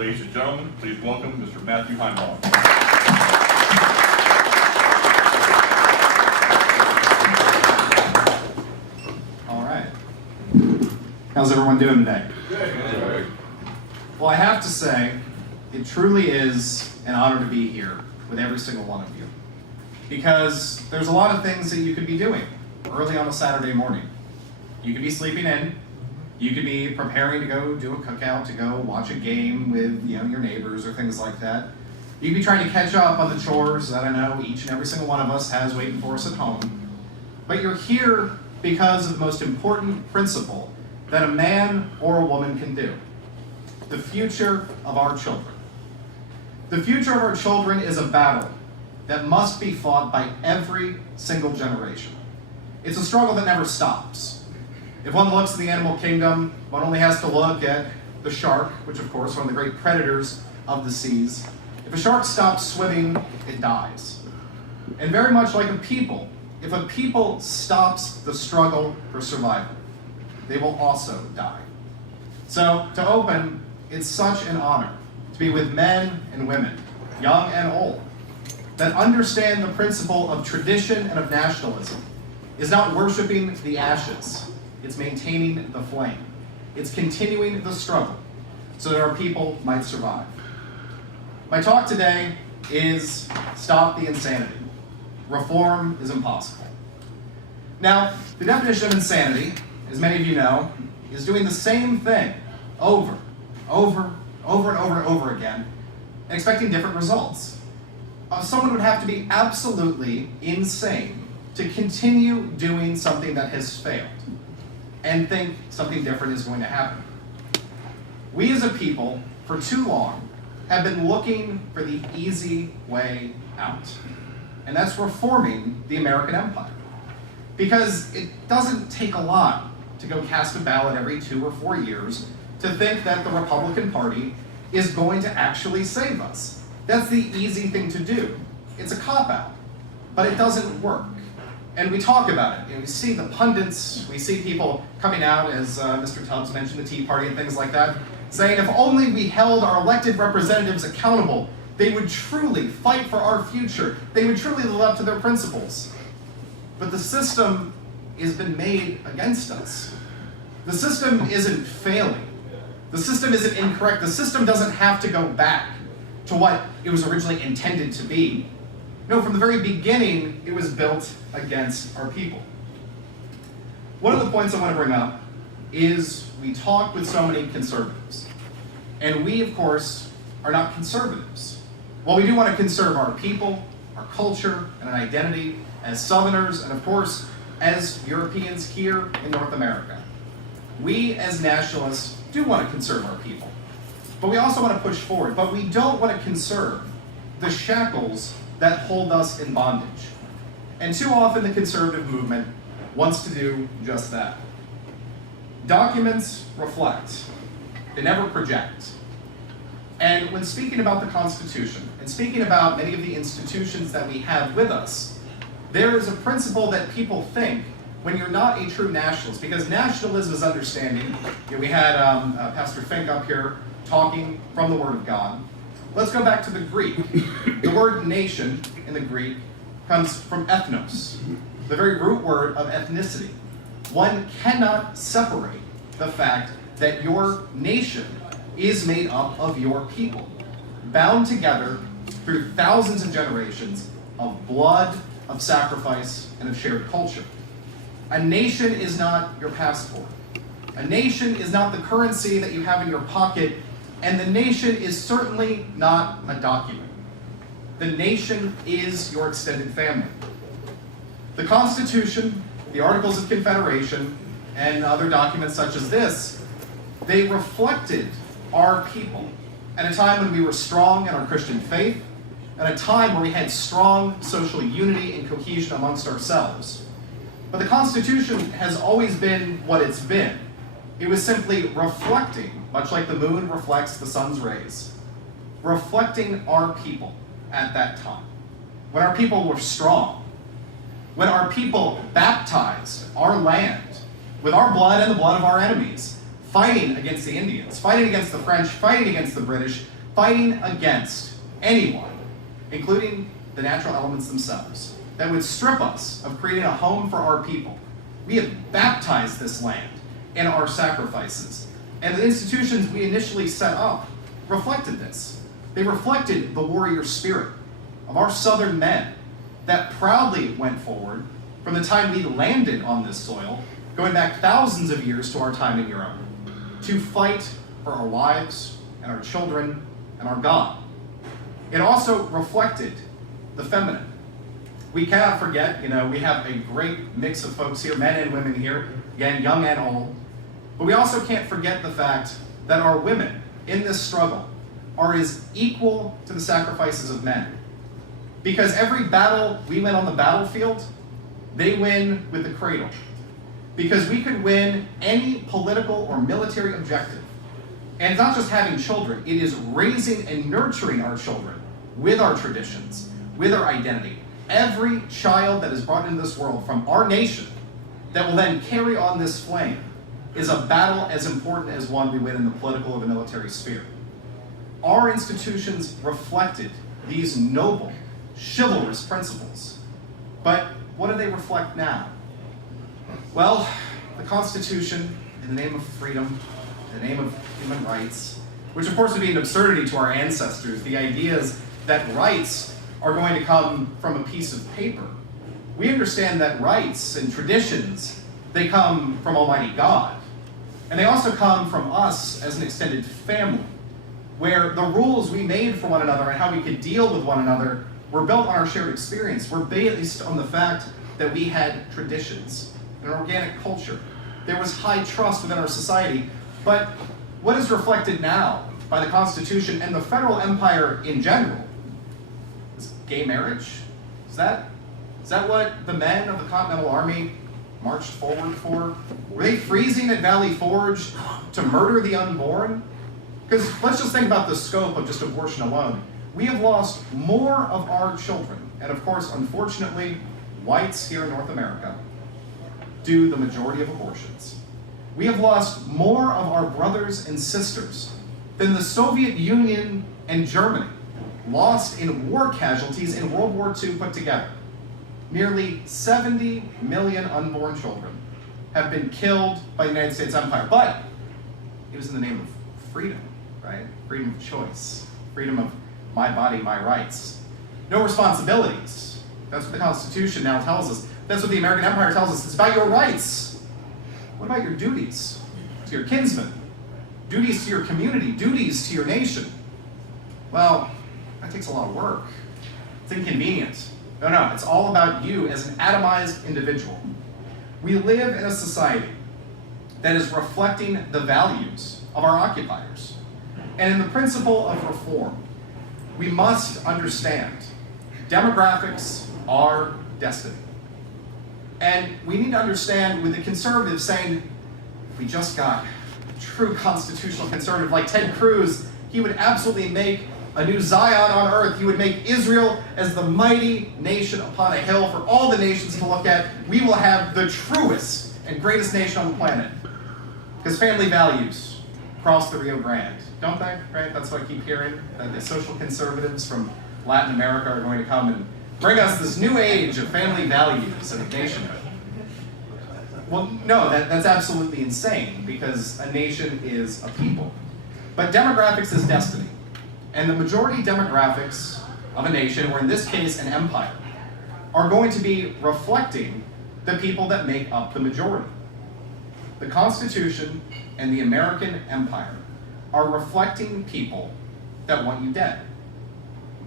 Ladies and gentlemen, please welcome Mr. Matthew Heinbach. All right. How's everyone doing today? Good. Well, I have to say, it truly is an honor to be here with every single one of you. Because there's a lot of things that you could be doing early on a Saturday morning. You could be sleeping in. You could be preparing to go do a cookout, to go watch a game with your neighbors or things like that. You could be trying to catch up on the chores that I know each and every single one of us has waiting for us at home. But you're here because of the most important principle that a man or a woman can do: the future of our children. The future of our children is a battle that must be fought by every single generation. It's a struggle that never stops. If one looks at the animal kingdom, one only has to look at the shark, which of course is one of the great predators of the seas. If a shark stops swimming, it dies. And very much like a people, if a people stops the struggle for survival, they will also die. So to open, it's such an honor to be with men and women, young and old, that understand the principle of tradition and of nationalism is not worshiping the ashes. It's maintaining the flame. It's continuing the struggle so that our people might survive. My talk today is Stop the Insanity. Reform is impossible. Now, the definition of insanity, as many of you know, is doing the same thing over and over again, and expecting different results. Someone would have to be absolutely insane to continue doing something that has failed and think something different is going to happen. We as a people, for too long, have been looking for the easy way out. And that's reforming the American empire. Because it doesn't take a lot to go cast a ballot every 2 or 4 years to think that the Republican Party is going to actually save us. That's the easy thing to do. It's a cop-out, but it doesn't work. And we talk about it. We see the pundits, we see people coming out, as Mr. Tubbs mentioned, the Tea Party and things like that, saying if only we held our elected representatives accountable, they would truly fight for our future. They would truly live up to their principles. But the system has been made against us. The system isn't failing. The system isn't incorrect. The system doesn't have to go back to what it was originally intended to be. No, from the very beginning, it was built against our people. One of the points I want to bring up is we talk with so many conservatives. And we, of course, are not conservatives. While we do want to conserve our people, our culture, and an identity as Southerners, and of course, as Europeans here in North America, we as nationalists do want to conserve our people. But we also want to push forward. But we don't want to conserve the shackles that hold us in bondage. And too often the conservative movement wants to do just that. Documents reflect. They never project. And when speaking about the Constitution, and speaking about many of the institutions that we have with us, there is a principle that people think when you're not a true nationalist, because nationalism is understanding. We had Pastor Fink up here talking from the Word of God. Let's go back to the Greek. The word nation in the Greek comes from ethnos, the very root word of ethnicity. One cannot separate the fact that your nation is made up of your people, bound together through thousands of generations of blood, of sacrifice, and of shared culture. A nation is not your passport. A nation is not the currency that you have in your pocket. And the nation is certainly not a document. The nation is your extended family. The Constitution, the Articles of Confederation, and other documents such as this, they reflected our people at a time when we were strong in our Christian faith, at a time where we had strong social unity and cohesion amongst ourselves. But the Constitution has always been what it's been. It was simply reflecting, much like the moon reflects the sun's rays, reflecting our people at that time. When our people were strong, when our people baptized our land with our blood and the blood of our enemies, fighting against the Indians, fighting against the French, fighting against the British, fighting against anyone, including the natural elements themselves, that would strip us of creating a home for our people. We have baptized this land in our sacrifices. And the institutions we initially set up reflected this. They reflected the warrior spirit of our Southern men that proudly went forward from the time we landed on this soil, going back thousands of years to our time in Europe, to fight for our wives and our children and our God. It also reflected the feminine. We cannot forget, we have a great mix of folks here, men and women here, again, young and old. But we also can't forget the fact that our women in this struggle are as equal to the sacrifices of men. Because every battle we win on the battlefield, they win with the cradle. Because we could win any political or military objective. And it's not just having children, it is raising and nurturing our children with our traditions, with our identity. Every child that is brought into this world from our nation that will then carry on this flame is a battle as important as one we win in the political or the military sphere. Our institutions reflected these noble, chivalrous principles. But what do they reflect now? Well, the Constitution, in the name of freedom, in the name of human rights, which of course would be an absurdity to our ancestors, the ideas that rights are going to come from a piece of paper. We understand that rights and traditions, they come from Almighty God. And they also come from us as an extended family, where the rules we made for one another and how we could deal with one another were built on our shared experience. We're based on the fact that we had traditions, an organic culture. There was high trust within our society. But what is reflected now by the Constitution and the federal empire in general is gay marriage. Is that what the men of the Continental Army marched forward for? Were they freezing at Valley Forge to murder the unborn? Because let's just think about the scope of just abortion alone. We have lost more of our children, and of course, unfortunately, whites here in North America do the majority of abortions. We have lost more of our brothers and sisters than the Soviet Union and Germany lost in war casualties in World War II put together. Nearly 70 million unborn children have been killed by the United States empire, but it was in the name of freedom, right? Freedom of choice, freedom of my body, my rights. No responsibilities. That's what the Constitution now tells us. That's what the American empire tells us. It's about your rights. What about your duties to your kinsmen? Duties to your community? Duties to your nation? Well, that takes a lot of work. It's inconvenient. No, it's all about you as an atomized individual. We live in a society that is reflecting the values of our occupiers. And in the principle of reform, we must understand demographics are destiny. And we need to understand with the conservatives saying, if we just got a true constitutional conservative like Ted Cruz, he would absolutely make a new Zion on earth. He would make Israel as the mighty nation upon a hill for all the nations to look at. We will have the truest and greatest nation on the planet. Because family values cross the Rio Grande, don't they? Right? That's what I keep hearing. That the social conservatives from Latin America are going to come and bring us this new age of family values and of nationhood. Well, no, that's absolutely insane, because a nation is a people. But demographics is destiny. And the majority demographics of a nation, or in this case an empire, are going to be reflecting the people that make up the majority. The Constitution and the American empire are reflecting people that want you dead.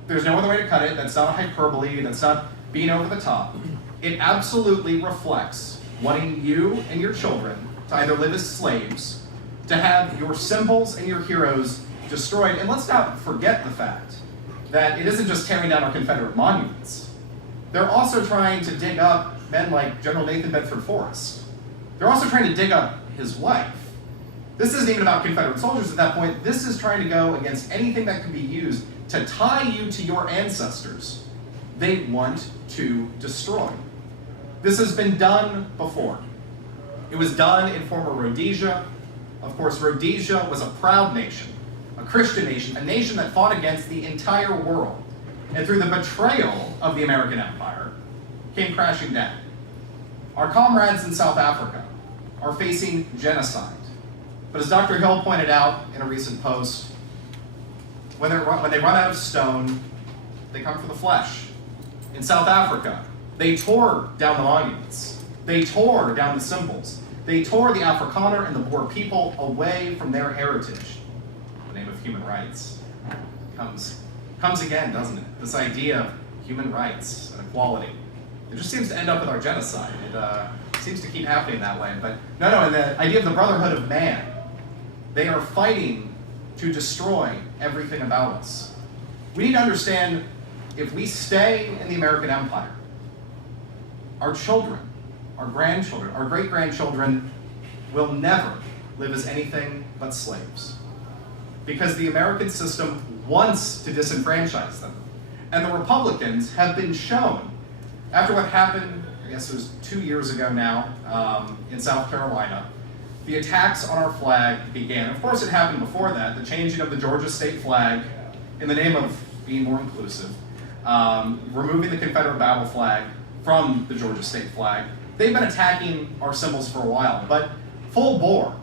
There's no other way to cut it. That's not a hyperbole. That's not being over the top. It absolutely reflects wanting you and your children to either live as slaves, to have your symbols and your heroes destroyed. And let's not forget the fact that it isn't just tearing down our Confederate monuments. They're also trying to dig up men like General Nathan Bedford Forrest. They're also trying to dig up his wife. This isn't even about Confederate soldiers at that point. This is trying to go against anything that can be used to tie you to your ancestors. They want to destroy. This has been done before. It was done in former Rhodesia. Of course, Rhodesia was a proud nation, a Christian nation, a nation that fought against the entire world. And through the betrayal of the American empire, came crashing down. Our comrades in South Africa are facing genocide. But as Dr. Hill pointed out in a recent post, when they run out of stone, they come for the flesh. In South Africa, they tore down the monuments. They tore down the symbols. They tore the Afrikaner and the Boer people away from their heritage. The name of human rights comes again, doesn't it? This idea of human rights and equality. It just seems to end up with our genocide. It seems to keep happening that way. But no, and the idea of the brotherhood of man, they are fighting to destroy everything about us. We need to understand, if we stay in the American empire, our children, our grandchildren, our great-grandchildren will never live as anything but slaves. Because the American system wants to disenfranchise them. And the Republicans have been shown, after what happened, I guess it was 2 years ago now, in South Carolina, the attacks on our flag began. Of course, it happened before that, the changing of the Georgia state flag in the name of being more inclusive, removing the Confederate battle flag from the Georgia state flag. They've been attacking our symbols for a while, but full bore,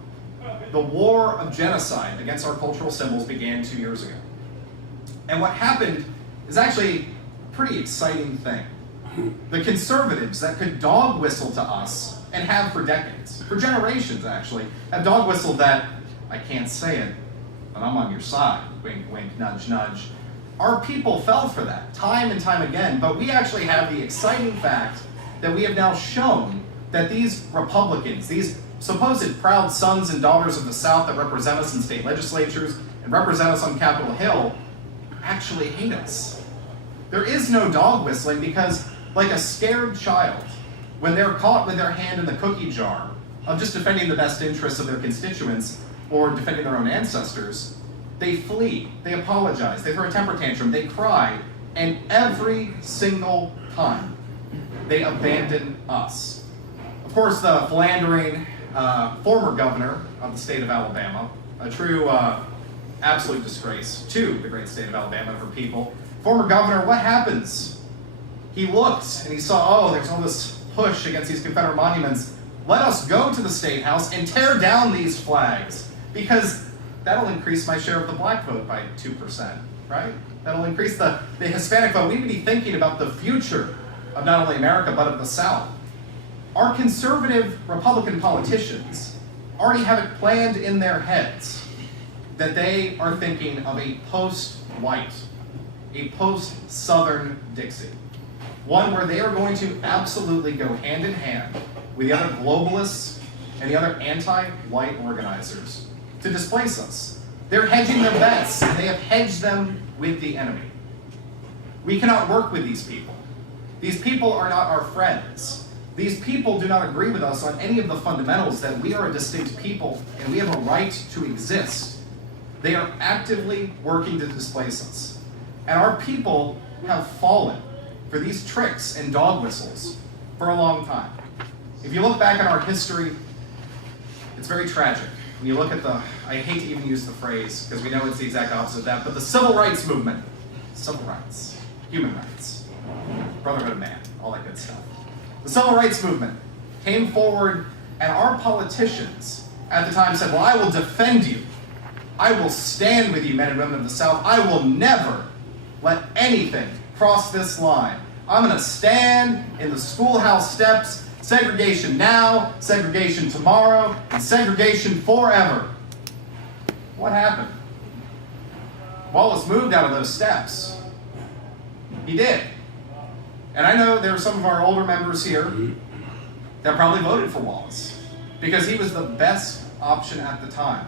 the war of genocide against our cultural symbols began 2 years ago. And what happened is actually a pretty exciting thing. The conservatives that could dog whistle to us, and have for decades, for generations actually, have dog whistled that, I can't say it, but I'm on your side, wink, wink, nudge, nudge. Our people fell for that time and time again, but we actually have the exciting fact that we have now shown that these Republicans, these supposed proud sons and daughters of the South that represent us in state legislatures and represent us on Capitol Hill, actually hate us. There is no dog whistling because, like a scared child, when they're caught with their hand in the cookie jar of just defending the best interests of their constituents or defending their own ancestors, they flee, they apologize, they throw a temper tantrum, they cry, and every single time they abandon us. Of course, the philandering former governor of the state of Alabama, a true absolute disgrace to the great state of Alabama and her people. Former governor, what happens? He looked and he saw, oh, there's all this push against these Confederate monuments. Let us go to the State House and tear down these flags, because that'll increase my share of the black vote by 2%, right? That'll increase the Hispanic vote. We need to be thinking about the future of not only America, but of the South. Our conservative Republican politicians already have it planned in their heads that they are thinking of a post-white, a post-Southern Dixie. One where they are going to absolutely go hand in hand with the other globalists and the other anti-white organizers to displace us. They're hedging their bets, and they have hedged them with the enemy. We cannot work with these people. These people are not our friends. These people do not agree with us on any of the fundamentals that we are a distinct people and we have a right to exist. They are actively working to displace us. And our people have fallen for these tricks and dog whistles for a long time. If you look back at our history, it's very tragic. When you look at I hate to even use the phrase because we know it's the exact opposite of that, but the civil rights movement, civil rights, human rights, brotherhood of man, all that good stuff. The civil rights movement came forward, and our politicians at the time said, well, I will defend you. I will stand with you, men and women of the South. I will never let anything cross this line. I'm going to stand in the schoolhouse steps, segregation now, segregation tomorrow, and segregation forever. What happened? Wallace moved out of those steps. He did. And I know there are some of our older members here that probably voted for Wallace because he was the best option at the time.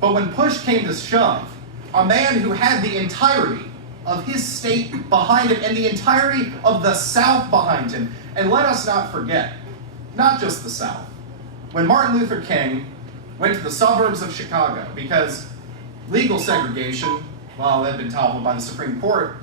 But when push came to shove, a man who had the entirety of his state behind him and the entirety of the South behind him, and let us not forget, not just the South, when Martin Luther King went to the suburbs of Chicago because legal segregation, well, that had been toppled by the Supreme Court,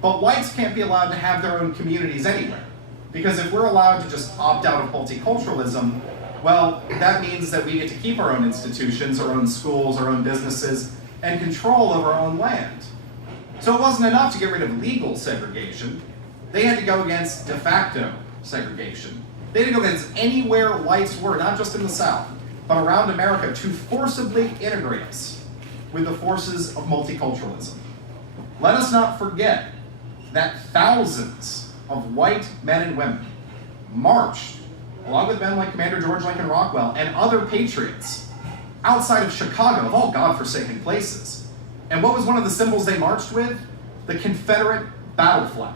but whites can't be allowed to have their own communities anywhere. Because if we're allowed to just opt out of multiculturalism, Well, that means that we get to keep our own institutions, our own schools, our own businesses, and control over our own land. So it wasn't enough to get rid of legal segregation. They had to go against de facto segregation. They had to go against anywhere whites were, not just in the South, but around America, to forcibly integrate us with the forces of multiculturalism. Let us not forget that thousands of white men and women marched, along with men like Commander George Lincoln Rockwell and other patriots, outside of Chicago, of all godforsaken places. And what was one of the symbols they marched with? The Confederate battle flag.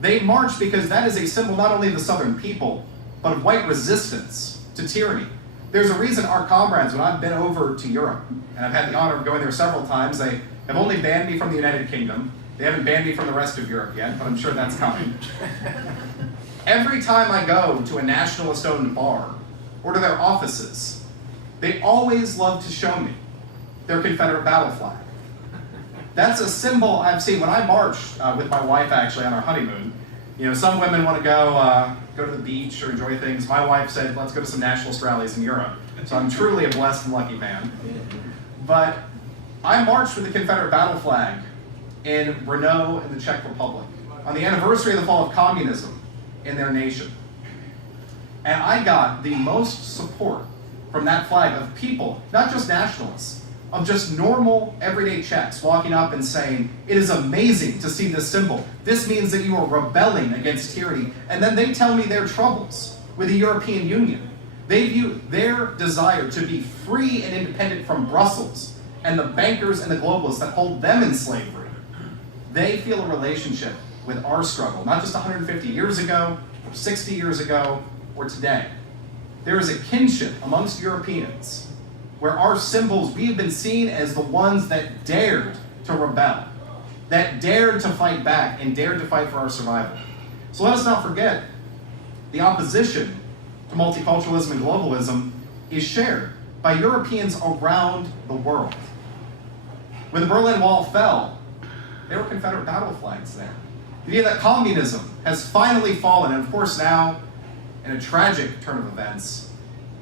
They marched because that is a symbol not only of the Southern people, but of white resistance to tyranny. There's a reason our comrades, when I've been over to Europe, and I've had the honor of going there several times, they have only banned me from the United Kingdom. They haven't banned me from the rest of Europe yet, but I'm sure that's coming. Every time I go to a nationalist-owned bar, or to their offices, they always love to show me their Confederate battle flag. That's a symbol I've seen. When I march with my wife, actually, on our honeymoon, you know, some women want to go to the beach or enjoy things. My wife said, let's go to some nationalist rallies in Europe. So I'm truly a blessed and lucky man. But I marched with the Confederate battle flag in Brno in the Czech Republic on the anniversary of the fall of communism in their nation. And I got the most support from that flag of people, not just nationalists, of just normal, everyday Czechs walking up and saying, it is amazing to see this symbol. This means that you are rebelling against tyranny. And then they tell me their troubles with the European Union. They view their desire to be free and independent from Brussels and the bankers and the globalists that hold them in slavery. They feel a relationship with our struggle, not just 150 years ago, or 60 years ago, or today. There is a kinship amongst Europeans where our symbols, we have been seen as the ones that dared to rebel, that dared to fight back and dared to fight for our survival. So let us not forget, the opposition to multiculturalism and globalism is shared by Europeans around the world. When the Berlin Wall fell, there were Confederate battle flags there. The idea that communism has finally fallen, and of course now, in a tragic turn of events,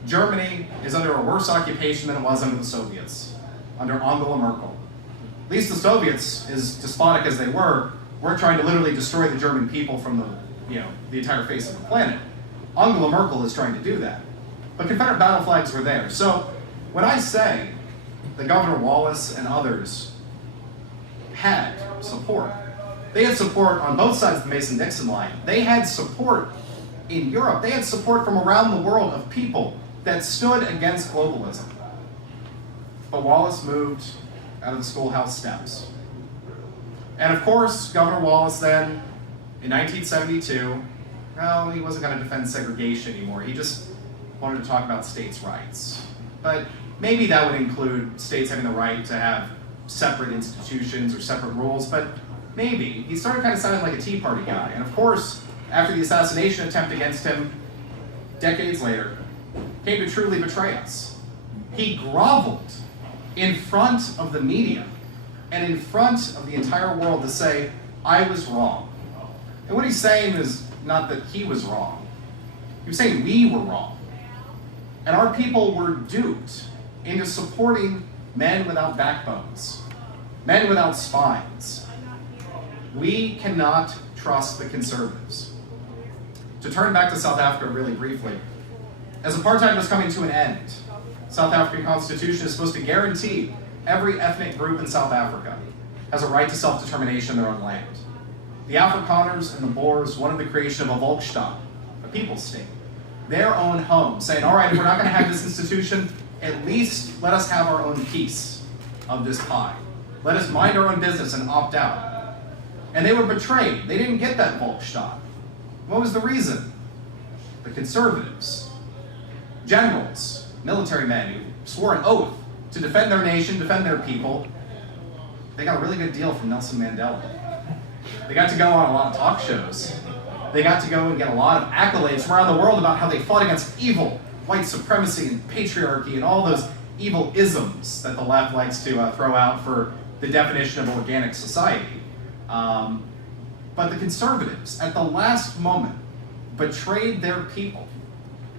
Germany is under a worse occupation than it was under the Soviets, under Angela Merkel. At least the Soviets, as despotic as they were, weren't trying to literally destroy the German people from the entire face of the planet. Angela Merkel is trying to do that. But Confederate battle flags were there. So when I say that Governor Wallace and others had support, they had support on both sides of the Mason-Dixon line. They had support in Europe. They had support from around the world of people that stood against globalism. But Wallace moved out of the schoolhouse steps. And of course, Governor Wallace then, in 1972, well, he wasn't going to defend segregation anymore. He just wanted to talk about states' rights. But maybe that would include states having the right to have separate institutions or separate rules, but maybe. He started kind of sounding like a Tea Party guy. And of course, after the assassination attempt against him, decades later, came to truly betray us. He groveled in front of the media and in front of the entire world to say, I was wrong. And what he's saying is not that he was wrong. He was saying we were wrong. And our people were duped into supporting men without backbones, men without spines. We cannot trust the conservatives. To turn back to South Africa really briefly, as apartheid was coming to an end, South African Constitution is supposed to guarantee every ethnic group in South Africa has a right to self-determination in their own land. The Afrikaners and the Boers wanted the creation of a Volksstaat, a people's state, their own home, saying, all right, if we're not going to have this institution, at least let us have our own piece of this pie. Let us mind our own business and opt out. And they were betrayed. They didn't get that Volksstaat. What was the reason? The conservatives, generals, military men who swore an oath to defend their nation, defend their people, they got a really good deal from Nelson Mandela. They got to go on a lot of talk shows. They got to go and get a lot of accolades from around the world about how they fought against evil, white supremacy and patriarchy and all those evil isms that the left likes to throw out for the definition of organic society. But the conservatives, at the last moment, betrayed their people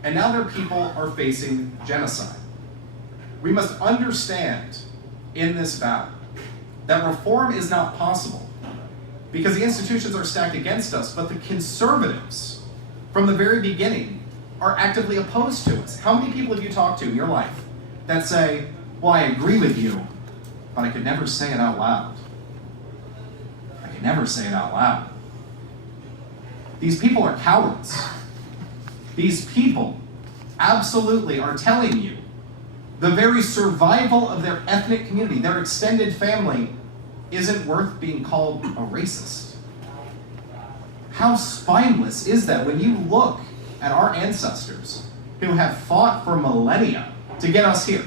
and now their people are facing genocide. We must understand in this battle that reform is not possible because the institutions are stacked against us, but the conservatives, from the very beginning, are actively opposed to us. How many people have you talked to in your life that say, well, I agree with you, but I could never say it out loud? I could never say it out loud. These people are cowards. These people absolutely are telling you the very survival of their ethnic community, their extended family, isn't worth being called a racist. How spineless is that when you look at our ancestors who have fought for millennia to get us here,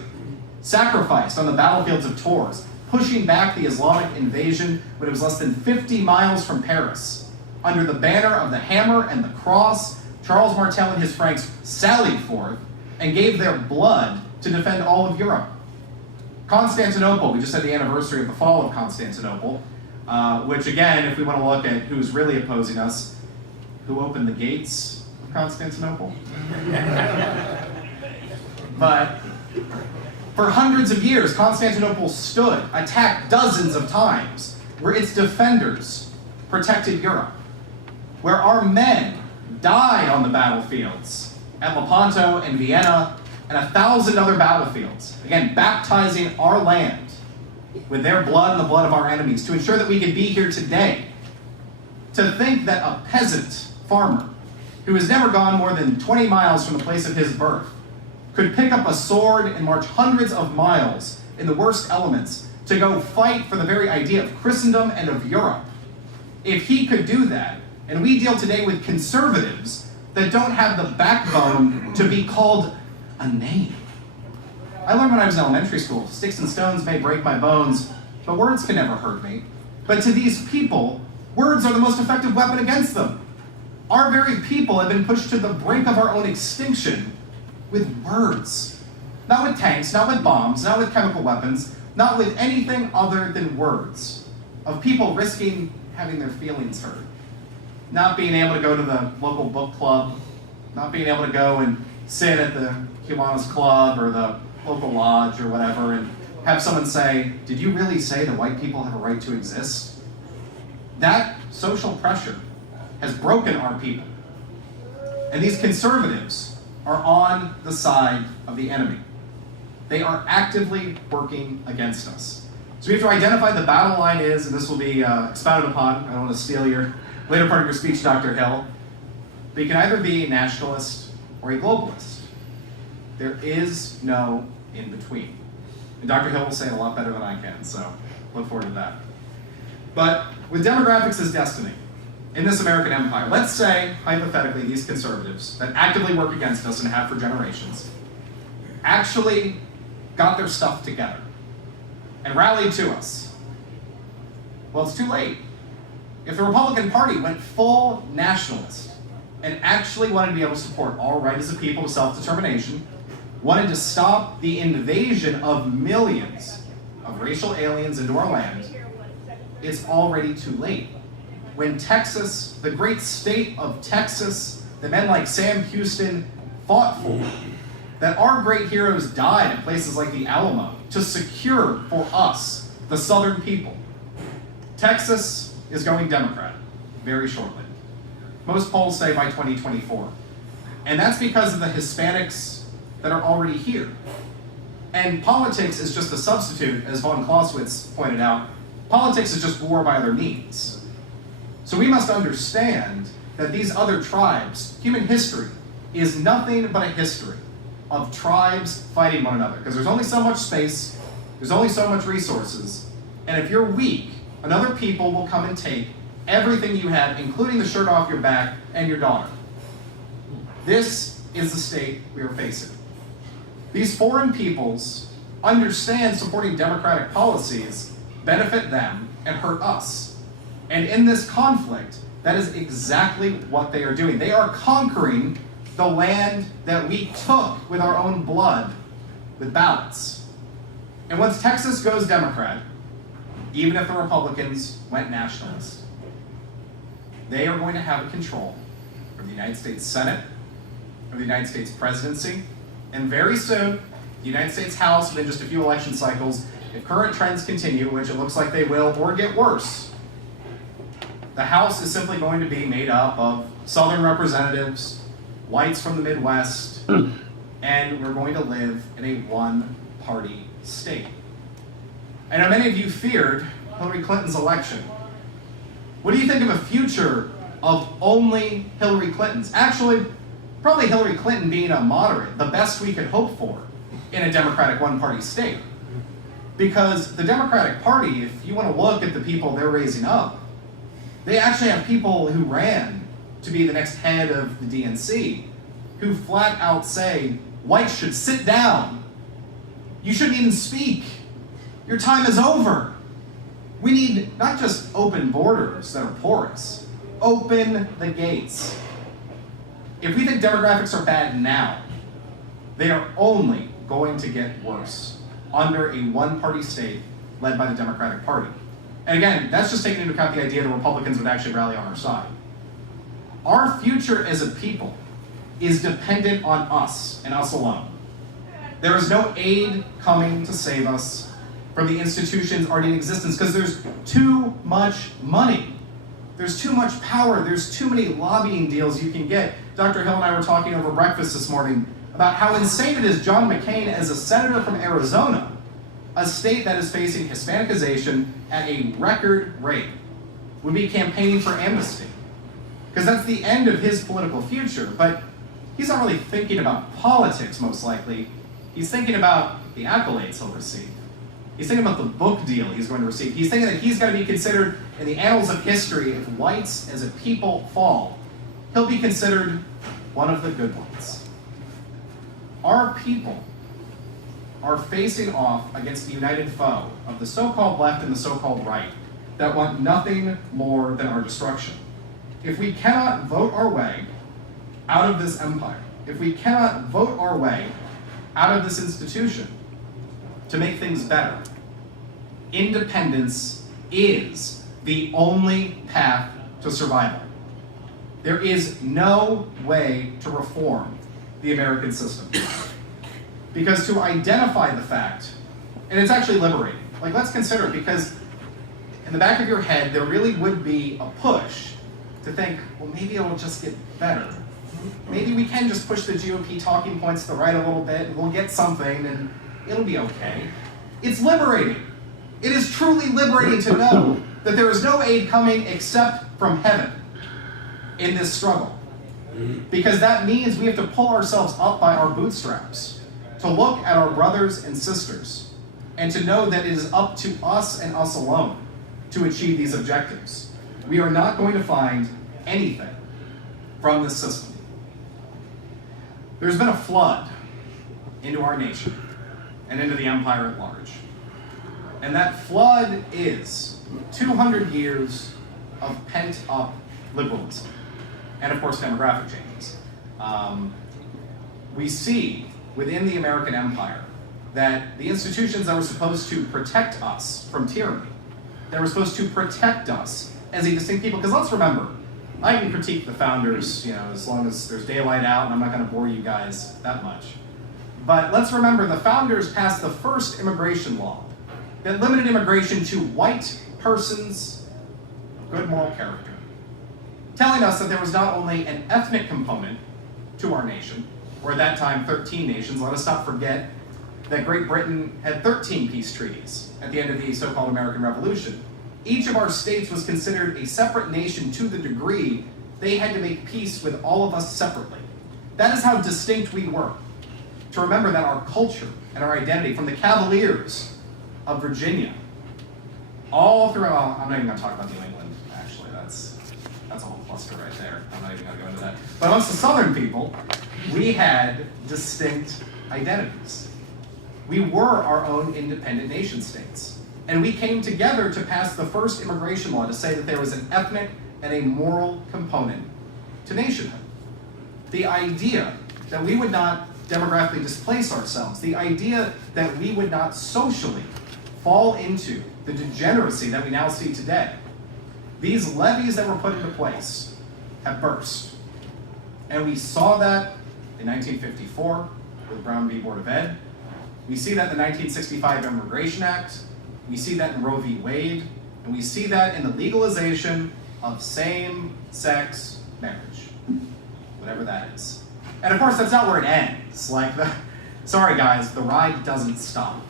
sacrificed on the battlefields of Tours, pushing back the Islamic invasion when it was less than 50 miles from Paris. Under the banner of the hammer and the cross, Charles Martel and his Franks sallied forth and gave their blood to defend all of Europe. Constantinople, we just had the anniversary of the fall of Constantinople, which again, if we want to look at who's really opposing us, who opened the gates of Constantinople? But for hundreds of years, Constantinople stood, attacked dozens of times, where its defenders protected Europe, where our men died on the battlefields at Lepanto and Vienna and 1,000 other battlefields, again, baptizing our land with their blood and the blood of our enemies to ensure that we could be here today. To think that a peasant farmer who has never gone more than 20 miles from the place of his birth could pick up a sword and march hundreds of miles in the worst elements to go fight for the very idea of Christendom and of Europe. If he could do that, and we deal today with conservatives that don't have the backbone to be called a name. I learned when I was in elementary school, sticks and stones may break my bones, but words can never hurt me. But to these people, words are the most effective weapon against them. Our very people have been pushed to the brink of our own extinction with words. Not with tanks, not with bombs, not with chemical weapons, not with anything other than words. Of people risking having their feelings hurt. Not being able to go to the local book club, not being able to go and sit at the Kiwanis Club or the local lodge or whatever and have someone say, did you really say that white people have a right to exist? That social pressure has broken our people. And these conservatives are on the side of the enemy. They are actively working against us. So we have to identify the battle line is, and this will be expounded upon. I don't want to steal your later part of your speech, Dr. Hill. But you can either be a nationalist or a globalist. There is no in between. And Dr. Hill will say it a lot better than I can, so look forward to that. But with demographics as destiny, in this American empire, let's say, hypothetically, these conservatives that actively work against us and have for generations, actually got their stuff together and rallied to us. Well, it's too late. If the Republican Party went full nationalist and actually wanted to be able to support our right as a people to self-determination, wanted to stop the invasion of millions of racial aliens into our land, it's already too late. When Texas, the great state of Texas, the men like Sam Houston fought for, that our great heroes died in places like the Alamo to secure for us, the Southern people. Texas is going Democrat very shortly. Most polls say by 2024. And that's because of the Hispanics that are already here. And politics is just a substitute, as von Clausewitz pointed out. Politics is just war by other means. So we must understand that these other tribes, human history, is nothing but a history of tribes fighting one another. Because there's only so much space, there's only so much resources, and if you're weak, another people will come and take everything you have, including the shirt off your back and your daughter. This is the state we are facing. These foreign peoples understand supporting democratic policies benefit them and hurt us. And in this conflict, that is exactly what they are doing. They are conquering the land that we took with our own blood, with ballots. And once Texas goes Democrat, even if the Republicans went nationalist, they are going to have control of the United States Senate, of the United States presidency, and very soon, the United States House, within just a few election cycles, if current trends continue, which it looks like they will, or get worse, the House is simply going to be made up of Southern representatives, whites from the Midwest, and we're going to live in a one-party state. I know many of you feared Hillary Clinton's election. What do you think of a future of only Hillary Clintons? Actually, probably Hillary Clinton being a moderate, the best we could hope for in a Democratic one-party state. Because the Democratic Party, if you want to look at the people they're raising up, they actually have people who ran to be the next head of the DNC who flat out say, whites should sit down. You shouldn't even speak. Your time is over. We need not just open borders that are porous, open the gates. If we think demographics are bad now, they are only going to get worse under a one-party state led by the Democratic Party. And again, that's just taking into account the idea that Republicans would actually rally on our side. Our future as a people is dependent on us and us alone. There is no aid coming to save us from the institutions already in existence because there's too much money. There's too much power. There's too many lobbying deals you can get. Dr. Hill and I were talking over breakfast this morning about how insane it is John McCain, as a senator from Arizona, a state that is facing Hispanicization at a record rate, would be campaigning for amnesty. Because that's the end of his political future. But he's not really thinking about politics, most likely. He's thinking about the accolades he'll receive. He's thinking about the book deal he's going to receive. He's thinking that he's going to be considered in the annals of history, if whites as a people fall, he'll be considered one of the good ones. Our people are facing off against the united foe of the so-called left and the so-called right that want nothing more than our destruction. If we cannot vote our way out of this empire, if we cannot vote our way out of this institution to make things better, independence is the only path to survival. There is no way to reform the American system. Because to identify the fact, and it's actually liberating, like let's consider it, because in the back of your head, there really would be a push to think, well, maybe it'll just get better. Maybe we can just push the GOP talking points to the right a little bit, and we'll get something, and it'll be okay. It's liberating. It is truly liberating to know that there is no aid coming except from heaven in this struggle. Because that means we have to pull ourselves up by our bootstraps, to look at our brothers and sisters, and to know that it is up to us and us alone to achieve these objectives. We are not going to find anything from this system. There's been a flood into our nation and into the empire at large. And that flood is 200 years of pent-up liberalism. And of course, demographic changes. We see within the American empire that the institutions that were supposed to protect us from tyranny, that were supposed to protect us as a distinct people, because let's remember, I can critique the founders, as long as there's daylight out, and I'm not going to bore you guys that much. But let's remember, the founders passed the first immigration law that limited immigration to white persons of good moral character, telling us that there was not only an ethnic component to our nation, or at that time 13 nations. Let us not forget that Great Britain had 13 peace treaties at the end of the so-called American Revolution. Each of our states was considered a separate nation to the degree they had to make peace with all of us separately. That is how distinct we were. To remember that our culture and our identity, from the Cavaliers of Virginia, all throughout, I'm not even going to talk about New England, actually, that's a whole cluster right there. I'm not even going to go into that. But amongst the Southern people, we had distinct identities. We were our own independent nation states. And we came together to pass the first immigration law to say that there was an ethnic and a moral component to nationhood. The idea that we would not demographically displace ourselves, the idea that we would not socially fall into the degeneracy that we now see today, these levees that were put into place have burst. And we saw that in 1954 with Brown v. Board of Ed. We see that in the 1965 Immigration Act. We see that in Roe v. Wade. And we see that in the legalization of same-sex marriage, whatever that is. And of course, that's not where it ends. Sorry guys, the ride doesn't stop.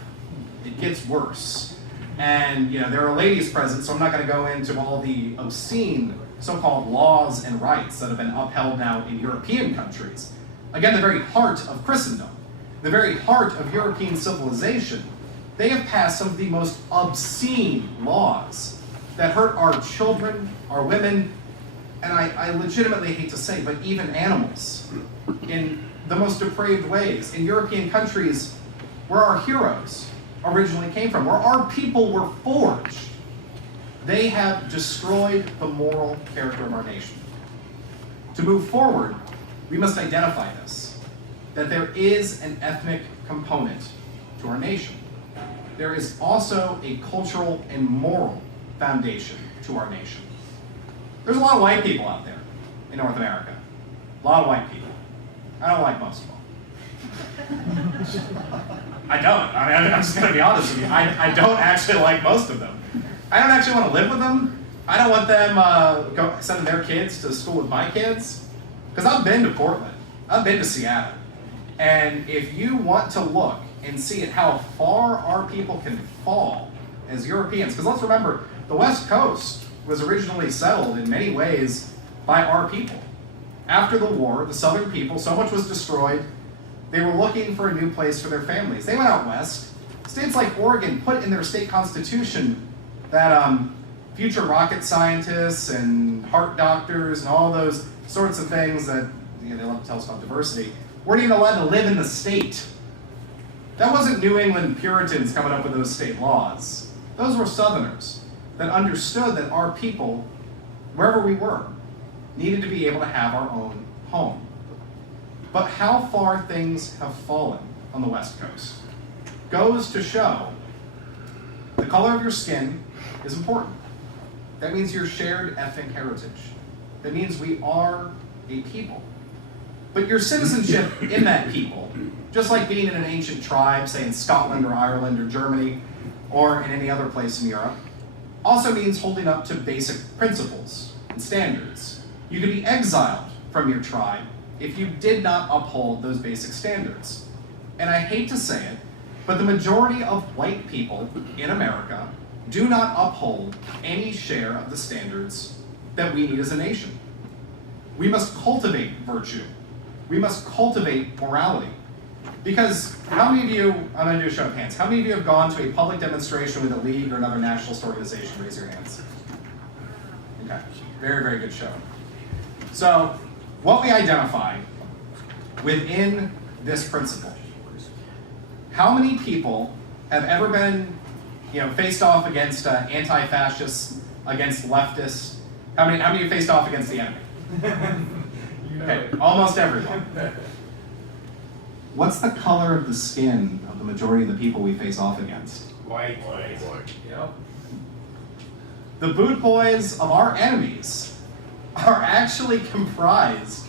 It gets worse. And there are ladies present, so I'm not going to go into all the obscene so-called laws and rights that have been upheld now in European countries. Again, the very heart of Christendom, the very heart of European civilization. They have passed some of the most obscene laws that hurt our children, our women, and I legitimately hate to say, but even animals, in the most depraved ways. In European countries where our heroes originally came from, where our people were forged, they have destroyed the moral character of our nation. To move forward, we must identify this, that there is an ethnic component to our nation. There is also a cultural and moral foundation to our nation. There's a lot of white people out there in North America. A lot of white people. I don't like most of them. I don't. I'm just going to be honest with you. I don't actually like most of them. I don't actually want to live with them. I don't want them sending their kids to school with my kids. Because I've been to Portland. I've been to Seattle. And if you want to look and see at how far our people can fall as Europeans, because let's remember, the West Coast was originally settled in many ways by our people. After the war, the Southern people, so much was destroyed, they were looking for a new place for their families. They went out west. States like Oregon put in their state constitution that future rocket scientists and heart doctors and all those sorts of things that they love to tell us about diversity weren't even allowed to live in the state. That wasn't New England Puritans coming up with those state laws. Those were Southerners that understood that our people, wherever we were, needed to be able to have our own home. But how far things have fallen on the West Coast goes to show the color of your skin is important. That means your shared ethnic heritage. That means we are a people. But your citizenship in that people, just like being in an ancient tribe, say in Scotland or Ireland or Germany, or in any other place in Europe, also means holding up to basic principles and standards. You could be exiled from your tribe if you did not uphold those basic standards. And I hate to say it, but the majority of white people in America do not uphold any share of the standards that we need as a nation. We must cultivate virtue. We must cultivate morality. Because how many of you, I'm going to do a show of hands, how many of you have gone to a public demonstration with a league or another nationalist organization? Raise your hands. Okay, very, very good show. So, what we identify within this principle, how many people have ever been faced off against anti-fascists, against leftists? How many have faced off against the enemy? Okay, almost everyone. What's the color of the skin of the majority of the people we face off against? White. Yep. The boot boys of our enemies are actually comprised,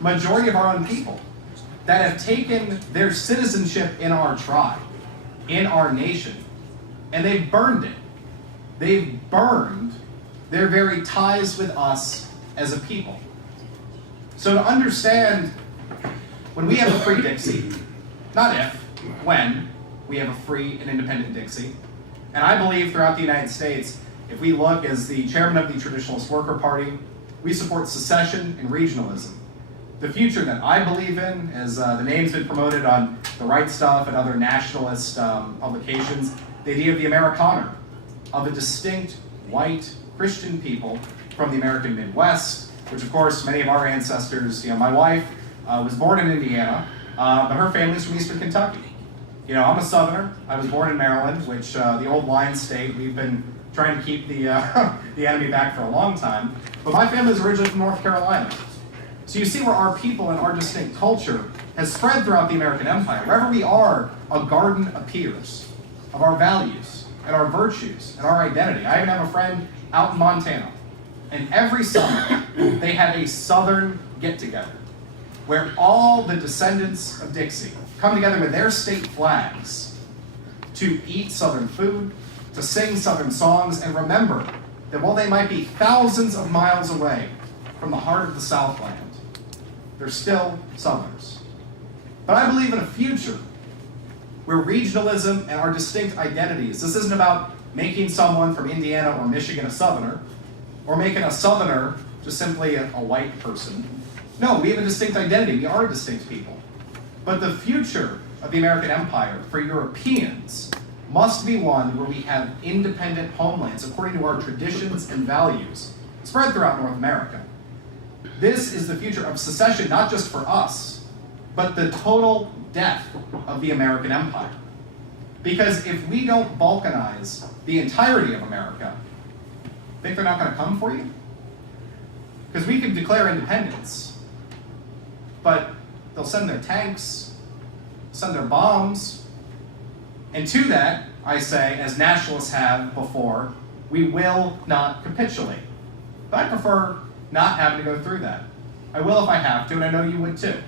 majority of our own people, that have taken their citizenship in our tribe, in our nation, and they've burned it. They've burned their very ties with us as a people. So to understand, when we have a free Dixie, not if, when we have a free and independent Dixie, and I believe throughout the United States, if we look as the chairman of the Traditionalist Worker Party, we support secession and regionalism. The future that I believe in, as the name's been promoted on The Right Stuff and other nationalist publications, the idea of the Amerikaner, of a distinct white Christian people from the American Midwest, which of course many of our ancestors, my wife was born in Indiana, but her family's from Eastern Kentucky. I'm a Southerner. I was born in Maryland, which the old Lion State, we've been trying to keep the enemy back for a long time. But my family is originally from North Carolina. So you see where our people and our distinct culture has spread throughout the American Empire. Wherever we are, a garden appears of our values and our virtues and our identity. I even have a friend out in Montana, and every summer they have a Southern get-together where all the descendants of Dixie come together with their state flags to eat Southern food, to sing Southern songs, and remember that while they might be thousands of miles away from the heart of the Southland, they're still Southerners. But I believe in a future where regionalism and our distinct identities, this isn't about making someone from Indiana or Michigan a Southerner, or making a Southerner just simply a white person. No, we have a distinct identity. We are distinct people. But the future of the American Empire for Europeans must be one where we have independent homelands according to our traditions and values spread throughout North America. This is the future of secession, not just for us, but the total death of the American Empire. Because if we don't balkanize the entirety of America, think they're not going to come for you? Because we can declare independence, but they'll send their tanks, send their bombs, and to that, I say, as nationalists have before, we will not capitulate. But I prefer not having to go through that. I will if I have to, and I know you would too.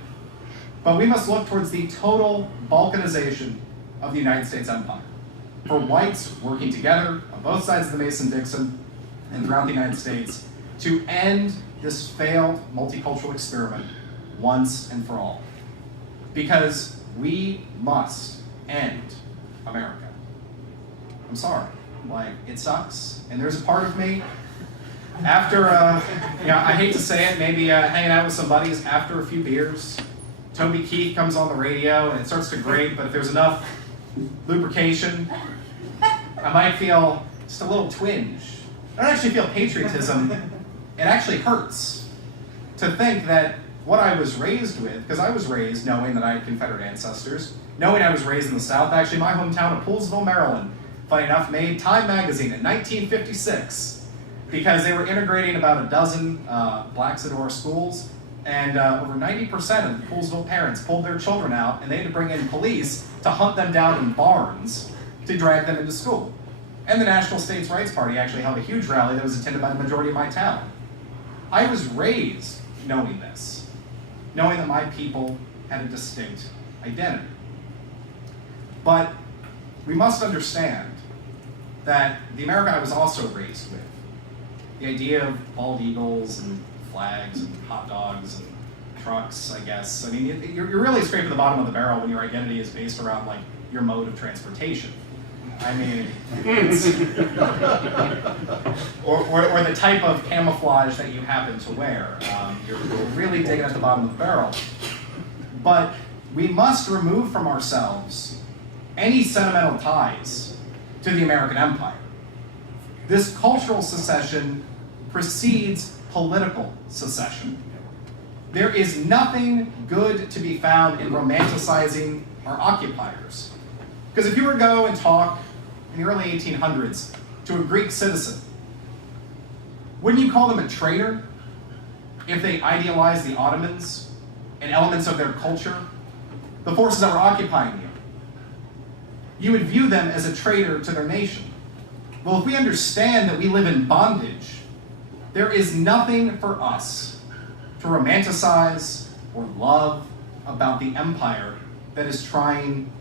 But we must look towards the total balkanization of the United States Empire. For whites working together on both sides of the Mason-Dixon and throughout the United States to end this failed multicultural experiment once and for all. Because we must end America. I'm sorry, it sucks. And there's a part of me, after, I hate to say it, maybe hanging out with some buddies after a few beers, Toby Keith comes on the radio and it starts to grate, but if there's enough lubrication, I might feel just a little twinge. I don't actually feel patriotism. It actually hurts to think that what I was raised with, because I was raised knowing that I had Confederate ancestors, knowing I was raised in the South. Actually, my hometown of Poolesville, Maryland, funny enough, made Time magazine in 1956 because they were integrating about a dozen blacks into our schools, and over 90% of the Poolesville parents pulled their children out, and they had to bring in police to hunt them down in barns to drag them into school. And the National States Rights Party actually held a huge rally that was attended by the majority of my town. I was raised knowing this, knowing that my people had a distinct identity. But we must understand that the America I was also raised with, the idea of bald eagles and flags and hot dogs and trucks, I guess. I mean, you're really scraping the bottom of the barrel when your identity is based around your mode of transportation. I mean, or the type of camouflage that you happen to wear. You're really digging at the bottom of the barrel. But we must remove from ourselves any sentimental ties to the American Empire. This cultural secession precedes political secession. There is nothing good to be found in romanticizing our occupiers. Because if you were to go and talk in the early 1800s to a Greek citizen, wouldn't you call them a traitor if they idealized the Ottomans and elements of their culture, the forces that were occupying you? You would view them as a traitor to their nation. Well, if we understand that we live in bondage, there is nothing for us to romanticize or love about the empire that is trying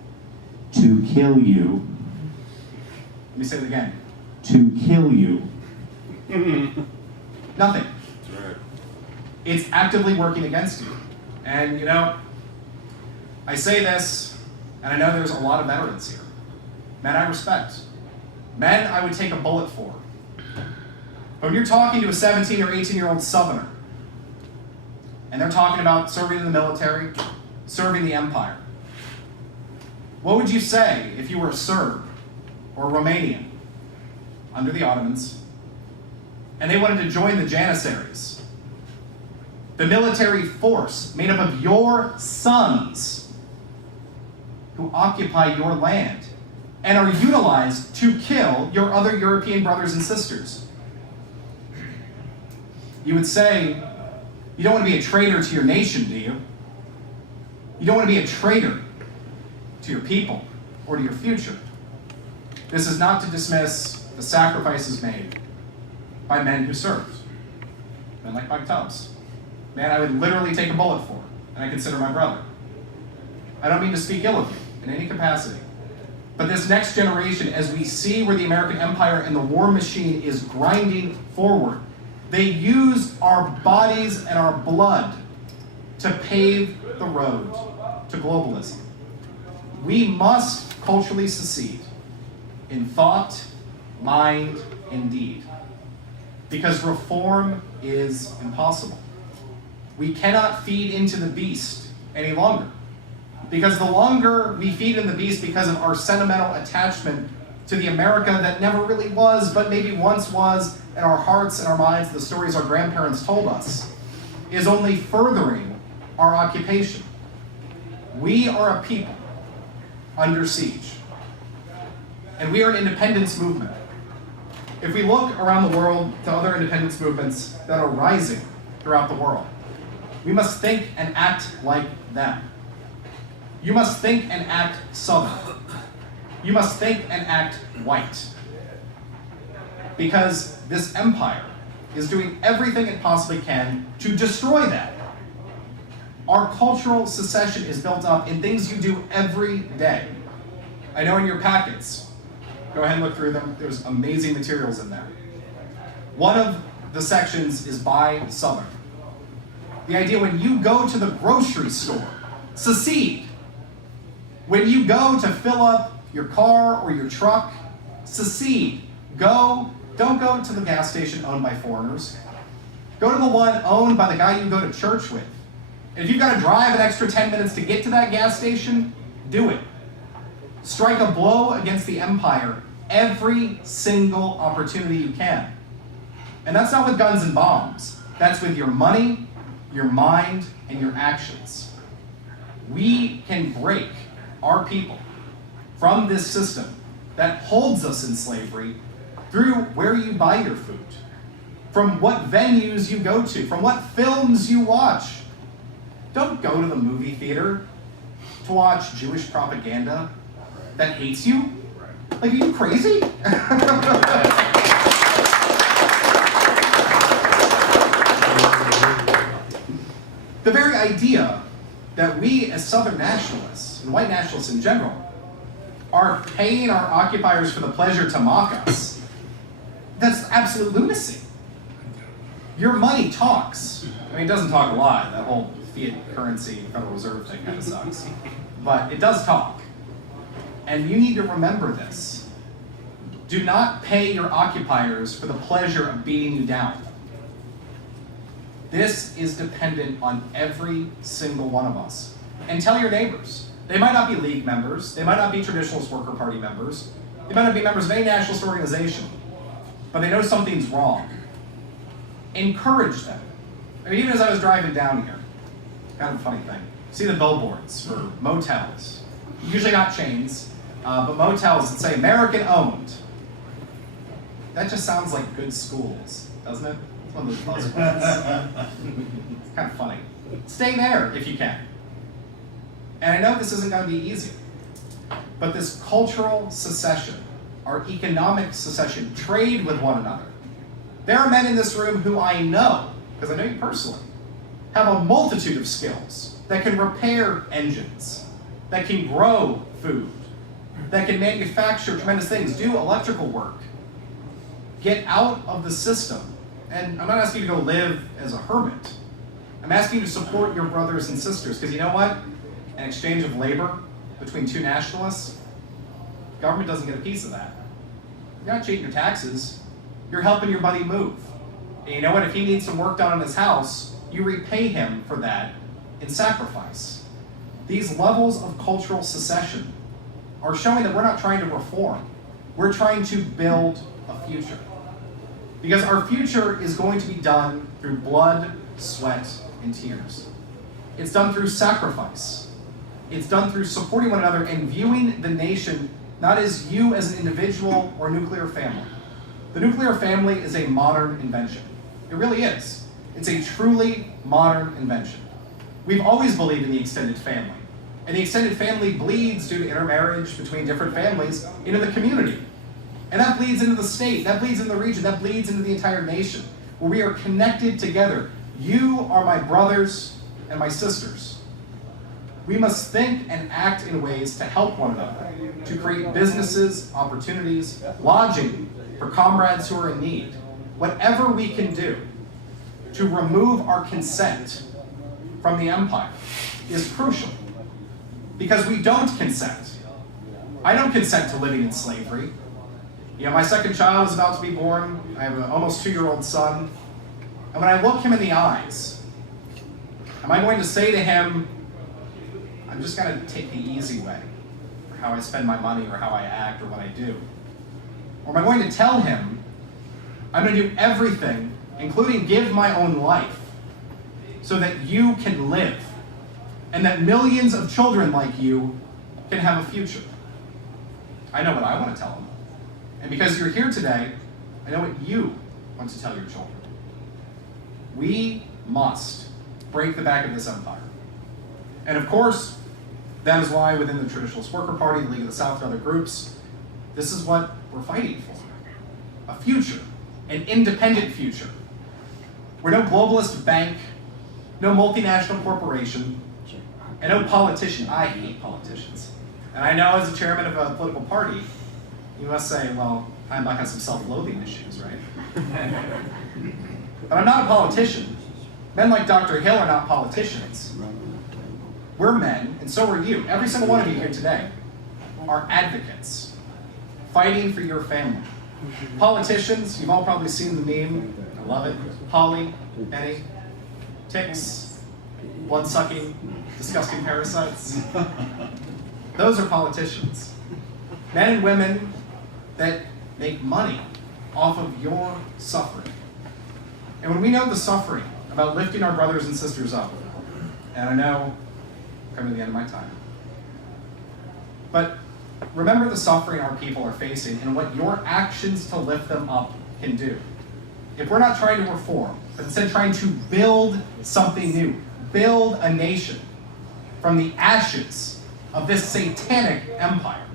to kill you. Let me say it again. To kill you. Nothing. That's right. It's actively working against you. And I say this, and I know there's a lot of veterans here. Men I respect. Men I would take a bullet for. But when you're talking to a 17 or 18-year-old Southerner, and they're talking about serving in the military, serving the empire, what would you say if you were a Serb or a Romanian under the Ottomans, and they wanted to join the Janissaries, the military force made up of your sons who occupy your land and are utilized to kill your other European brothers and sisters? You would say, you don't want to be a traitor to your nation, do you? You don't want to be a traitor to your people or to your future. This is not to dismiss the sacrifices made by men who served. Men like Mike Tubbs. Man I would literally take a bullet for. and I consider my brother. I don't mean to speak ill of you in any capacity. But this next generation, as we see where the American empire and the war machine is grinding forward, they use our bodies and our blood to pave the road to globalism. We must culturally secede in thought, mind, and deed, because reform is impossible. We cannot feed into the beast any longer, because the longer we feed in the beast because of our sentimental attachment to the America that never really was, but maybe once was, in our hearts and our minds, the stories our grandparents told us, is only furthering our occupation. We are a people under siege, and we are an independence movement. If we look around the world to other independence movements that are rising throughout the world, we must think and act like them. You must think and act Southern. You must think and act white. Because this empire is doing everything it possibly can to destroy that. Our cultural secession is built up in things you do every day. I know in your packets, go ahead and look through them, there's amazing materials in there. One of the sections is by Southern. The idea when you go to the grocery store, secede. When you go to fill up your car or your truck, secede. Don't go to the gas station owned by foreigners. Go to the one owned by the guy you go to church with. And if you've got to drive an extra 10 minutes to get to that gas station, do it. Strike a blow against the empire every single opportunity you can. And that's not with guns and bombs. That's with your money, your mind, and your actions. We can break our people from this system that holds us in slavery through where you buy your food, from what venues you go to, from what films you watch. Don't go to the movie theater to watch Jewish propaganda that hates you. Like, are you crazy? The very idea that we as Southern nationalists, and white nationalists in general, are paying our occupiers for the pleasure to mock us, that's absolute lunacy. Your money talks. I mean, it doesn't talk a lot. That whole fiat currency, Federal Reserve thing kind of sucks. But it does talk. And you need to remember this. Do not pay your occupiers for the pleasure of beating you down. This is dependent on every single one of us. And tell your neighbors. They might not be League members. They might not be Traditionalist Worker Party members. They might not be members of any nationalist organization. But they know something's wrong. Encourage them. I mean, even as I was driving down here, kind of a funny thing. See the billboards for motels. Usually not chains, but motels that say American owned. That just sounds like good schools, doesn't it? It's one of those buzzwords. It's kind of funny. Stay there if you can. And I know this isn't going to be easy, but this cultural secession, our economic secession, trade with one another. There are men in this room who I know, because I know you personally, have a multitude of skills that can repair engines, that can grow food, that can manufacture tremendous things, do electrical work. Get out of the system. And I'm not asking you to go live as a hermit. I'm asking you to support your brothers and sisters, because you know what? An exchange of labor between two nationalists, government doesn't get a piece of that. You're not cheating your taxes. You're helping your buddy move. And you know what? If he needs some work done on his house, you repay him for that in sacrifice. These levels of cultural secession are showing that we're not trying to reform. We're trying to build a future. Because our future is going to be done through blood, sweat, and tears. It's done through sacrifice. It's done through supporting one another and viewing the nation not as you as an individual or nuclear family. The nuclear family is a modern invention. It really is. It's a truly modern invention. We've always believed in the extended family. And the extended family bleeds due to intermarriage between different families into the community. And that bleeds into the state, that bleeds into the region, that bleeds into the entire nation, where we are connected together. You are my brothers and my sisters. We must think and act in ways to help one another, to create businesses, opportunities, lodging for comrades who are in need. Whatever we can do to remove our consent from the empire is crucial, because we don't consent. I don't consent to living in slavery. My second child is about to be born. I have an almost 2-year-old son. And when I look him in the eyes, am I going to say to him, I'm just going to take the easy way for how I spend my money or how I act or what I do? Or am I going to tell him, I'm going to do everything, including give my own life, so that you can live, and that millions of children like you can have a future? I know what I want to tell them. And because you're here today, I know what you want to tell your children. We must break the back of this empire. And of course, that is why within the Traditionalist Worker Party, the League of the South, and other groups, this is what we're fighting for. A future, an independent future, where no globalist bank, no multinational corporation, and no politician. I hate politicians. And I know as a chairman of a political party, you must say, well, Heinbach has some self-loathing issues, right? But I'm not a politician. Men like Dr. Hill are not politicians. We're men, and so are you. Every single one of you here today are advocates, fighting for your family. Politicians, you've all probably seen the meme. I love it. Holly, Benny, ticks, blood-sucking, disgusting parasites. Those are politicians. Men and women that make money off of your suffering. And when we know the suffering about lifting our brothers and sisters up, and I know I'm coming to the end of my time, but remember the suffering our people are facing and what your actions to lift them up can do. If we're not trying to reform, but instead trying to build something new, build a nation from the ashes of this satanic empire,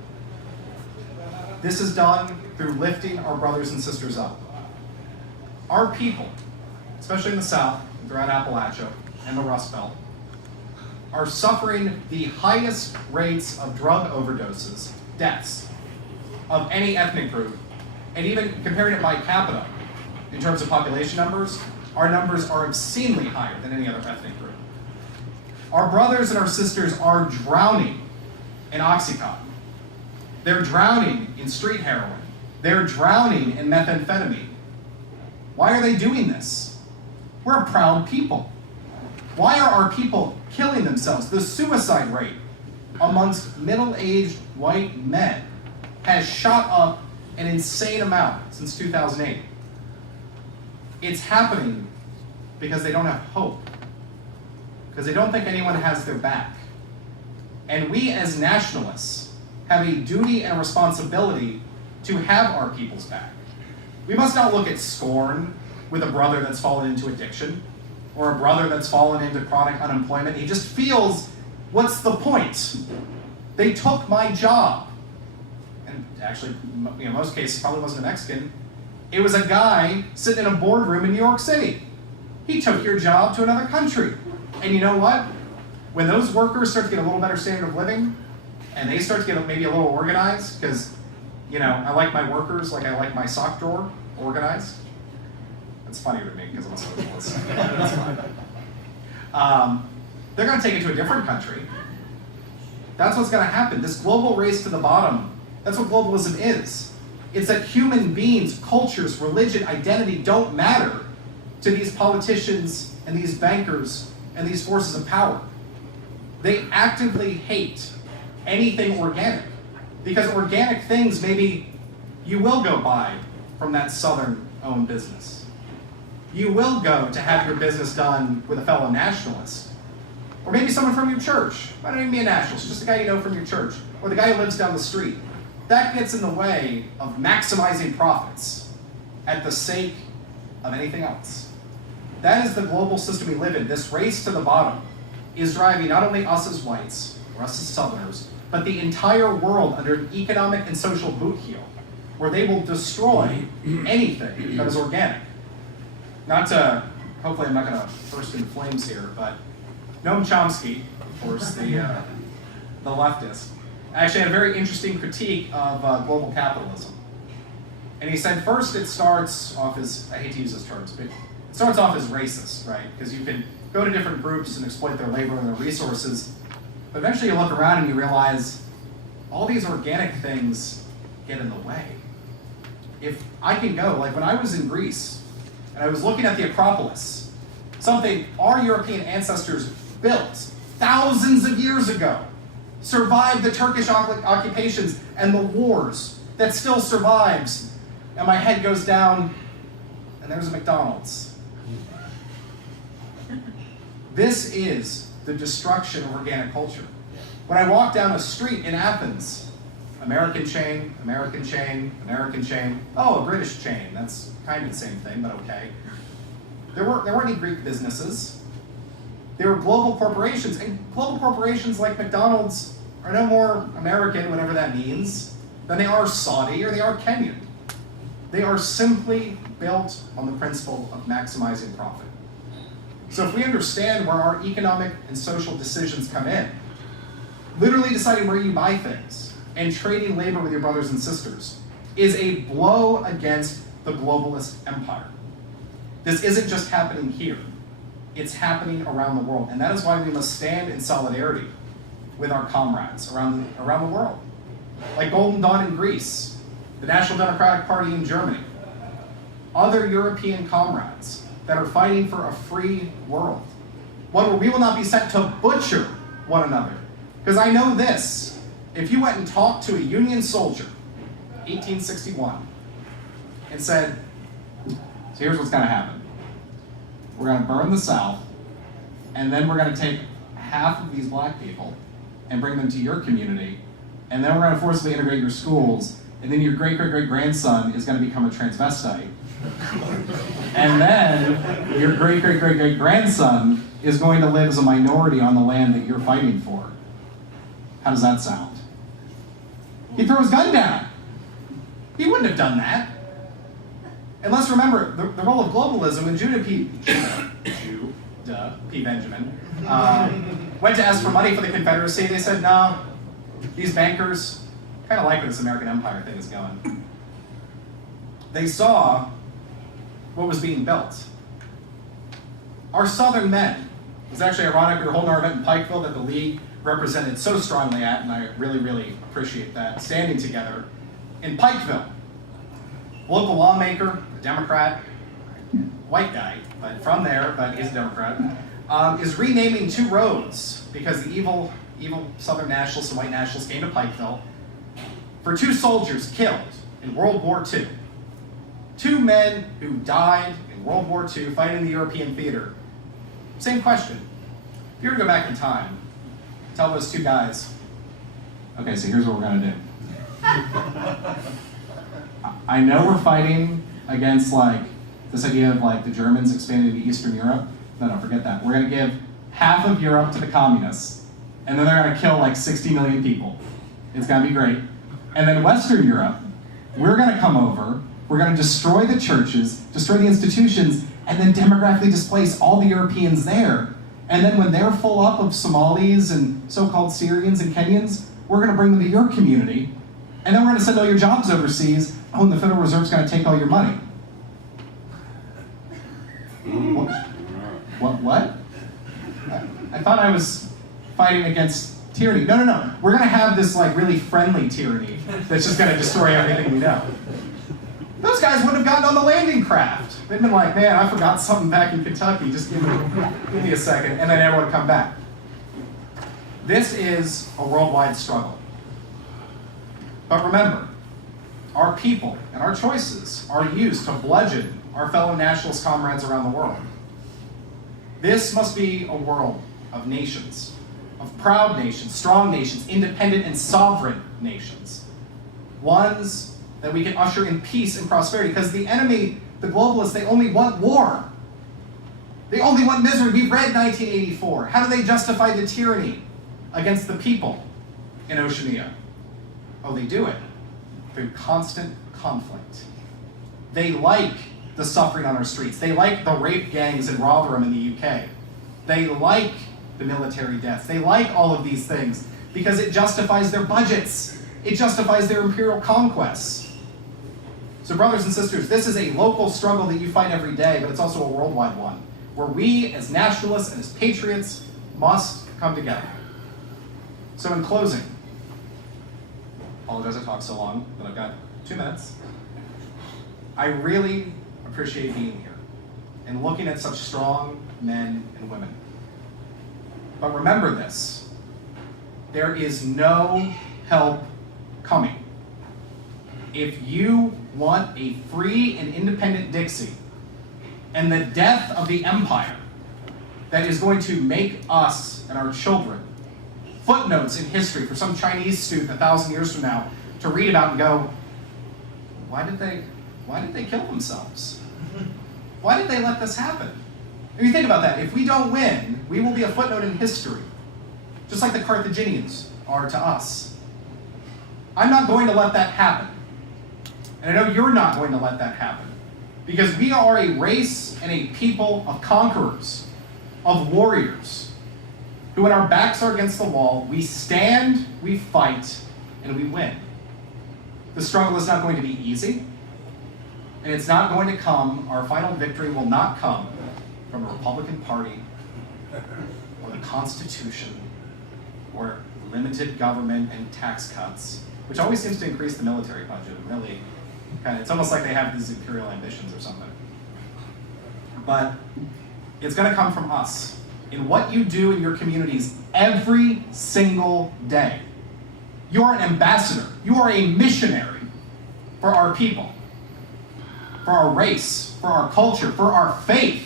this is done through lifting our brothers and sisters up. Our people, especially in the South, throughout Appalachia and the Rust Belt, are suffering the highest rates of drug overdoses, deaths, of any ethnic group. And even comparing it by capita, in terms of population numbers, our numbers are obscenely higher than any other ethnic group. Our brothers and our sisters are drowning in Oxycontin. They're drowning in street heroin. They're drowning in methamphetamine. Why are they doing this? We're a proud people. Why are our people killing themselves? The suicide rate amongst middle-aged white men has shot up an insane amount since 2008. It's happening because they don't have hope, because they don't think anyone has their back. And we as nationalists have a duty and a responsibility to have our people's back. We must not look at scorn with a brother that's fallen into addiction, or a brother that's fallen into chronic unemployment. He just feels, what's the point? They took my job. And actually, in most cases, probably wasn't a Mexican. It was a guy sitting in a boardroom in New York City. He took your job to another country. And you know what? When those workers start to get a little better standard of living, and they start to get maybe a little organized, because, I like my workers like I like my sock drawer organized. That's funny to me because I'm a socialist. That's fine. They're going to take it to a different country. That's what's going to happen. This global race to the bottom, that's what globalism is. It's that human beings, cultures, religion, identity don't matter to these politicians and these bankers and these forces of power. They actively hate anything organic, because organic things maybe you will go buy from that Southern-owned business. You will go to have your business done with a fellow nationalist, or maybe someone from your church. Might not even be a nationalist, just a guy you know from your church, or the guy who lives down the street. That gets in the way of maximizing profits at the sake of anything else. That is the global system we live in. This race to the bottom is driving not only us as whites, or us as Southerners, but the entire world under an economic and social boot heel, where they will destroy anything that is organic. Hopefully I'm not going to burst into flames here, but Noam Chomsky, of course, the leftist, actually had a very interesting critique of global capitalism. And he said first it starts off as, I hate to use those terms, but it starts off as racist, right? Because you can go to different groups and exploit their labor and their resources, but eventually you look around and you realize all these organic things get in the way. If I can go, like when I was in Greece, and I was looking at the Acropolis, something our European ancestors built thousands of years ago, survived the Turkish occupations and the wars, that still survives, and my head goes down, and there's a McDonald's. This is the destruction of organic culture. When I walk down a street in Athens, American chain, American chain, American chain, oh, a British chain, that's kind of the same thing, but okay. There weren't any Greek businesses. They were global corporations, and global corporations like McDonald's are no more American, whatever that means, than they are Saudi or they are Kenyan. They are simply built on the principle of maximizing profit. So if we understand where our economic and social decisions come in, literally deciding where you buy things and trading labor with your brothers and sisters is a blow against the globalist empire. This isn't just happening here. It's happening around the world. And that is why we must stand in solidarity with our comrades around the world. Like Golden Dawn in Greece, the National Democratic Party in Germany, other European comrades that are fighting for a free world. One where we will not be sent to butcher one another. Because I know this, if you went and talked to a Union soldier, 1861, and said, so here's what's gonna happen. We're gonna burn the South, and then we're gonna take half of these black people and bring them to your community, and then we're gonna forcibly integrate your schools, and then your great-great-great-grandson is gonna become a transvestite. And then your great-great-great-great-grandson is going to live as a minority on the land that you're fighting for. How does that sound? He'd throw his gun down. He wouldn't have done that. And let's remember, the role of globalism, when Judah P. Benjamin went to ask for money for the Confederacy, they said, no, these bankers kind of like where this American empire thing is going. They saw what was being built. Our Southern men, it was actually ironic, we were holding our event in Pikeville that the League represented so strongly at, and I really, really appreciate that, standing together in Pikeville. Local lawmaker, a Democrat, white guy, but from there, but he's a Democrat, is renaming 2 roads because the evil Southern nationalists and white nationalists came to Pikeville for 2 soldiers killed in World War II. 2 men who died in World War II fighting in the European theater. Same question. If you were to go back in time, tell those 2 guys, okay, so here's what we're gonna do. I know we're fighting against like this idea of like the Germans expanding to Eastern Europe. No, forget that. We're gonna give half of Europe to the communists, and then they're gonna kill like 60 million people. It's gonna be great. And then Western Europe, we're gonna come over, we're gonna destroy the churches, destroy the institutions, and then demographically displace all the Europeans there. And then when they're full up of Somalis and so-called Syrians and Kenyans, we're gonna bring them to your community, and then we're gonna send all your jobs overseas, oh, and the Federal Reserve's gonna take all your money. What? I thought I was fighting against tyranny. No. We're gonna have this like really friendly tyranny that's just gonna destroy everything we know. Those guys wouldn't have gotten on the landing craft. They'd been like, man, I forgot something back in Kentucky, just give me a second, and then everyone would come back. This is a worldwide struggle. But remember, our people and our choices are used to bludgeon our fellow nationalist comrades around the world. This must be a world of nations, of proud nations, strong nations, independent and sovereign nations. Ones that we can usher in peace and prosperity, because the enemy, the globalists, they only want war. They only want misery. We've read 1984. How do they justify the tyranny against the people in Oceania? Oh, they do it through constant conflict. They like the suffering on our streets. They like the rape gangs in Rotherham in the UK. They like the military deaths. They like all of these things because it justifies their budgets. It justifies their imperial conquests. So brothers and sisters, this is a local struggle that you fight every day, but it's also a worldwide one, where we as nationalists and as patriots must come together. So in closing, apologize I talked so long, but I've got 2 minutes. I really appreciate being here and looking at such strong men and women. But remember this, there is no help coming. If you want a free and independent Dixie and the death of the empire that is going to make us and our children footnotes in history for some Chinese student 1,000 years from now to read about and go, why did they kill themselves? Why did they let this happen? If you think about that, if we don't win, we will be a footnote in history, just like the Carthaginians are to us. I'm not going to let that happen. And I know you're not going to let that happen, because we are a race and a people of conquerors, of warriors, who when our backs are against the wall, we stand, we fight, and we win. The struggle is not going to be easy, and it's not going to come, our final victory will not come from the Republican Party, or the Constitution, or limited government and tax cuts, which always seems to increase the military budget. Really, it's almost like they have these imperial ambitions or something. But it's going to come from us, in what you do in your communities every single day. You are an ambassador. You are a missionary for our people, for our race, for our culture, for our faith.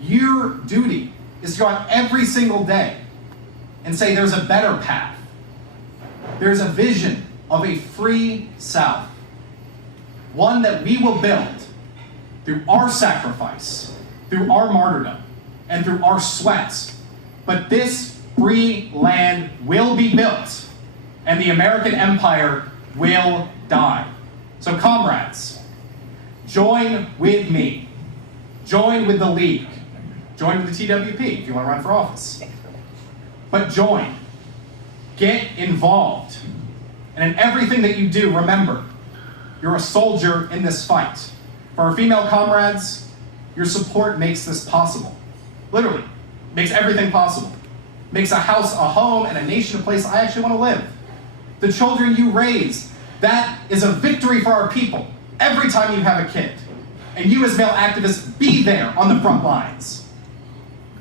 Your duty is to go out every single day and say there's a better path. There's a vision of a free South, one that we will build through our sacrifice, through our martyrdom, and through our sweat. But this free land will be built, and the American empire will die. So comrades, join with me. Join with the League. Join with the TWP if you want to run for office. But join. Get involved. And in everything that you do, remember, you're a soldier in this fight. For our female comrades, your support makes this possible. Literally, makes everything possible. Makes a house a home and a nation a place I actually want to live. The children you raise, that is a victory for our people every time you have a kid. And you as male activists, be there on the front lines.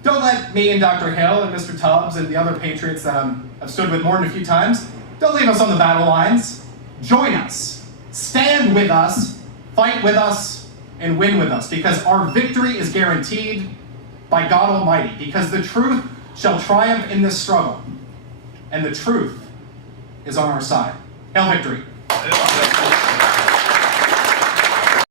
Don't let me and Dr. Hill and Mr. Tubbs and the other patriots that I've stood with more than a few times, don't leave us on the battle lines. Join us. Stand with us, fight with us, and win with us, because our victory is guaranteed by God Almighty, because the truth shall triumph in this struggle, and the truth is on our side. Hail victory.